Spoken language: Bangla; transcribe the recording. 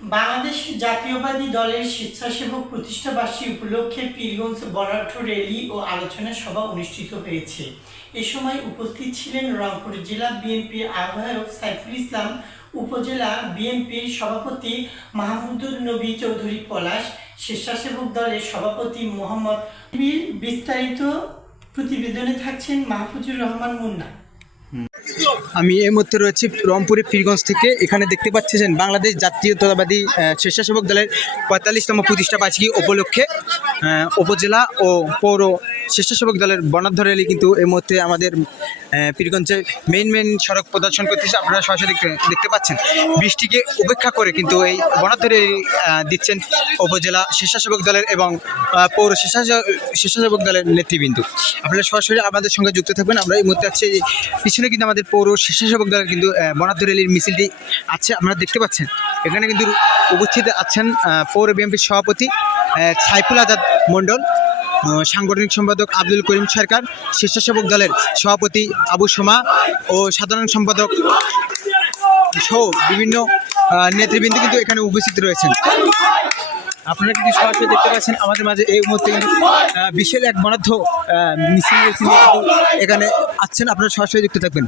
বাংলাদেশ জাতীয়বাদী দলের স্বেচ্ছাসেবক প্রতিষ্ঠাবার্ষিকী উপলক্ষে পীরগঞ্জ বরাঠ র্যালি ও আলোচনা সভা অনুষ্ঠিত হয়েছে। এ সময় উপস্থিত ছিলেন রংপুর জেলা বিএনপির আহ্বায়ক সাইফুল ইসলাম, উপজেলা বিএনপির সভাপতি মাহমুদুর নবী চৌধুরী পলাশ, স্বেচ্ছাসেবক দলের সভাপতি মোহাম্মদ বিস্তারিত প্রতিবেদনে থাকছেন মাহফুজুর রহমান মুন্না। আমি এই মুহূর্তে রয়েছি রংপুরে পীরগঞ্জ থেকে। এখানে দেখতে পাচ্ছেন বাংলাদেশ জাতীয়তাবাদী স্বেচ্ছাসেবক দলের পঁয়তাল্লিশতম প্রতিষ্ঠা বার্ষিকী উপলক্ষে উপজেলা ও পৌর স্বেচ্ছাসেবক দলের বর্ণাঢ্য র্যালি কিন্তু এই মুহূর্তে আমাদের আহ, পীরগঞ্জের মেইন মেইন সড়ক প্রদর্শন করতেছে। আপনারা সরাসরি দেখতে পাচ্ছেন। বৃষ্টিকে উপেক্ষা করে কিন্তু এই বর্ণাঢ্য র্যালি দিচ্ছেন উপজেলা স্বেচ্ছাসেবক দলের এবং পৌর স্বেচ্ছাসেবক দলের নেতৃবৃন্দ। আপনারা সরাসরি আমাদের সঙ্গে যুক্ত থাকবেন। আমরা এই মুহূর্তে আছে পিছনে কিন্তু আমাদের পৌর স্বেচ্ছাসেবক দলের কিন্তু বরাদ্দ র্যালির মিছিলটি আছে। আপনারা দেখতে পাচ্ছেন এখানে কিন্তু উপস্থিত আছেন পৌর বিএনপির সভাপতি সাইফুল আজাদ মণ্ডল। সাংগঠনিক সম্পাদক আব্দুল করিম সরকার, স্বেচ্ছাসেবক দলের সভাপতি আবু সোমা ও সাধারণ সম্পাদক সহ বিভিন্ন নেতৃবৃন্দ কিন্তু এখানে উপস্থিত রয়েছেন। আপনারা কিন্তু সরাসরি দেখতে পাচ্ছেন, আমাদের মাঝে এই মুহূর্তে কিন্তু বিশাল এক বরাদ্দ মিছিল এখানে আছেন আপনারা সরাসরি দেখতে থাকবেন।